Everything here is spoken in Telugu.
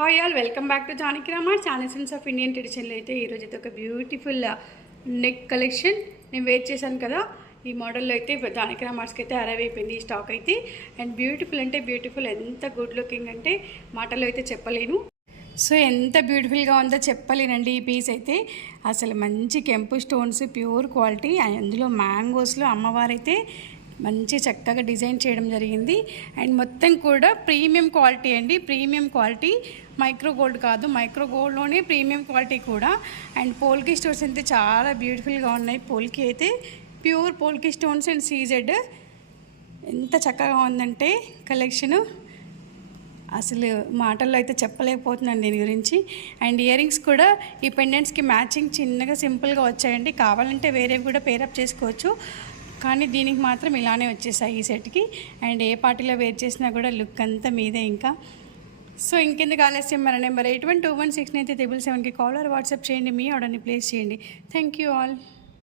Hi all, welcome back to Janaki Rama channels of Indian ట్రెడిషన్లో. అయితే ఈరోజు అయితే ఒక బ్యూటిఫుల్ నెక్ కలెక్షన్ నేను వెయిట్ చేశాను కదా. ఈ మోడల్లో అయితే జానకి రామార్స్కి అయితే అరైవ్ అయిపోయింది ఈ స్టాక్ అయితే. అండ్ బ్యూటిఫుల్ అంటే బ్యూటిఫుల్, ఎంత గుడ్ లుకింగ్ అంటే మాటల్లో అయితే చెప్పలేను. సో ఎంత బ్యూటిఫుల్గా ఉందో చెప్పలేనండి. ఈ పీస్ అయితే అసలు మంచి కెంపు స్టోన్స్, ప్యూర్ క్వాలిటీ, అందులో మ్యాంగోస్లో అమ్మవారైతే మంచి చక్కగా డిజైన్ చేయడం జరిగింది. అండ్ మొత్తం కూడా ప్రీమియం క్వాలిటీ అండి, ప్రీమియం క్వాలిటీ, మైక్రో గోల్డ్ కాదు, మైక్రో గోల్డ్లోనే ప్రీమియం క్వాలిటీ కూడా. అండ్ పోల్కి స్టోన్స్ అయితే చాలా బ్యూటిఫుల్గా ఉన్నాయి. పోల్కి అయితే ప్యూర్ పోల్కి స్టోన్స్ అండ్ సీజెడ్ ఎంత చక్కగా ఉందంటే కలెక్షను, అసలు మాటల్లో అయితే చెప్పలేకపోతున్నాను దీని గురించి. అండ్ ఇయర్ రింగ్స్ కూడా ఈ పెండెంట్స్కి మ్యాచింగ్ చిన్నగా సింపుల్గా వచ్చాయండి. కావాలంటే వేరేవి కూడా పేరప్ చేసుకోవచ్చు, కానీ దీనికి మాత్రం ఇలానే వచ్చేసాయి ఈ సెట్కి. అండ్ ఏ పార్టీలో వేర్ చేసినా కూడా లుక్ అంతా మీదే ఇంకా. సో ఇంకెందుకు ఆలస్యం, మన నెంబర్ 81216937కి కాల్ ఆర్ వాట్సాప్ చేయండి, మీ ఆర్డర్ని ప్లేస్ చేయండి. Thank you all.